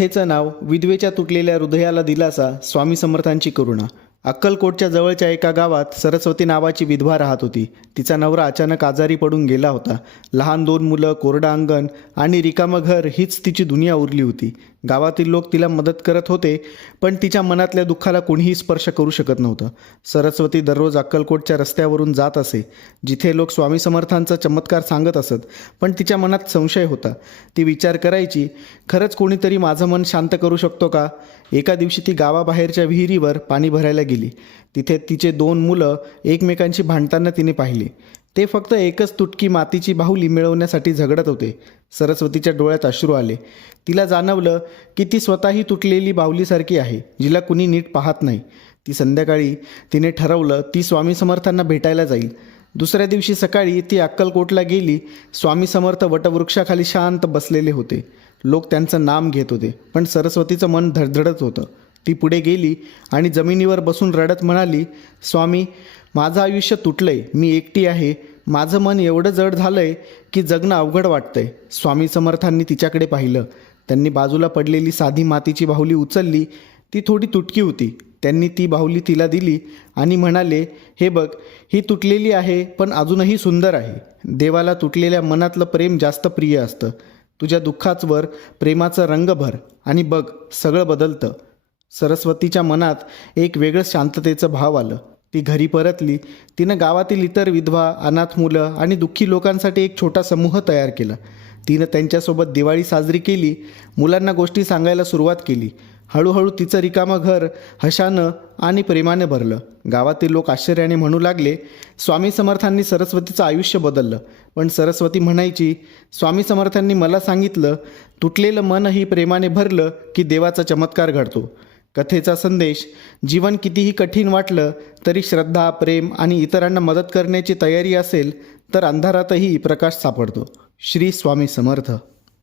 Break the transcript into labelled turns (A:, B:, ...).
A: कथेचं नाव विधवेच्या तुटलेल्या हृदयाला दिलासा स्वामी समर्थांची करुणा. अक्कलकोटच्या जवळच्या एका गावात सरस्वती नावाची विधवा राहत होती. तिचा नवरा अचानक आजारी पडून गेला होता. लहान दोन मुलं कोरडा अंगण आणि रिकामं घर हीच तिची दुनिया उरली होती. गावातील लोक तिला मदत करत होते पण तिच्या मनातल्या दुःखाला कोणीही स्पर्श करू शकत नव्हतं. सरस्वती दररोज अक्कलकोटच्या रस्त्यावरून जात असे जिथे लोक स्वामी समर्थांचा चमत्कार सांगत असत पण तिच्या मनात संशय होता. ती विचार करायची खरंच कोणीतरी माझं मन शांत करू शकतो का? एका दिवशी ती गावाबाहेरच्या विहिरीवर पाणी भरायला गेली. तिथे तिचे दोन मुलं एकमेकांशी भांडताना तिने पाहिले. ते फक्त एकच तुटकी मातीची बाहुली मिळवण्यासाठी झगडत होते. सरस्वतीच्या डोळ्यात अश्रू आले. तिला जाणवलं की ती स्वतःही तुटलेली बाहुलीसारखी आहे जिला कुणी नीट पाहत नाही. ती संध्याकाळी तिने ठरवलं ती स्वामी समर्थांना भेटायला जाईल. दुसऱ्या दिवशी सकाळी ती अक्कलकोटला गेली. स्वामी समर्थ वटवृक्षाखाली शांत बसलेले होते. लोक त्यांचं नाम घेत होते पण सरस्वतीचं मन धडधडत होतं. ती पुढे गेली आणि जमिनीवर बसून रडत म्हणाली स्वामी माझं आयुष्य तुटलंय मी एकटी आहे. माझं मन एवढं जड झालंय की जगणं अवघड वाटतंय. स्वामी समर्थांनी तिच्याकडे पाहिलं. त्यांनी बाजूला पडलेली साधी मातीची बाहुली उचलली. ती थोडी तुटकी होती. त्यांनी ती बाहुली तिला दिली आणि म्हणाले हे बघ ही तुटलेली आहे पण अजूनही सुंदर आहे. देवाला तुटलेल्या मनातलं प्रेम जास्त प्रिय असतं. तुझ्या दुःखाचवर प्रेमाचा रंग भर आणि बघ सगळं बदलतं. सरस्वतीच्या मनात एक वेगळं शांततेचं भाव आलं. ती घरी परतली. तिनं गावातील इतर विधवा अनाथ मुलं आणि दुःखी लोकांसाठी एक छोटा समूह तयार केला. तिनं त्यांच्यासोबत दिवाळी साजरी केली. मुलांना गोष्टी सांगायला सुरुवात केली. हळूहळू तिचं रिकामं घर हशानं आणि प्रेमाने भरलं. गावातील लोक आश्चर्याने म्हणू लागले स्वामी समर्थांनी सरस्वतीचं आयुष्य बदललं. पण सरस्वती म्हणायची स्वामी समर्थांनी मला सांगितलं तुटलेलं मनही प्रेमाने भरलं की देवाचा चमत्कार घडतो. कथेचा संदेश. जीवन कितीही कठीण वाटलं तरी श्रद्धा प्रेम आणि इतरांना मदत करण्याची तयारी असेल तर अंधारातही प्रकाश सापडतो. श्री स्वामी समर्थ.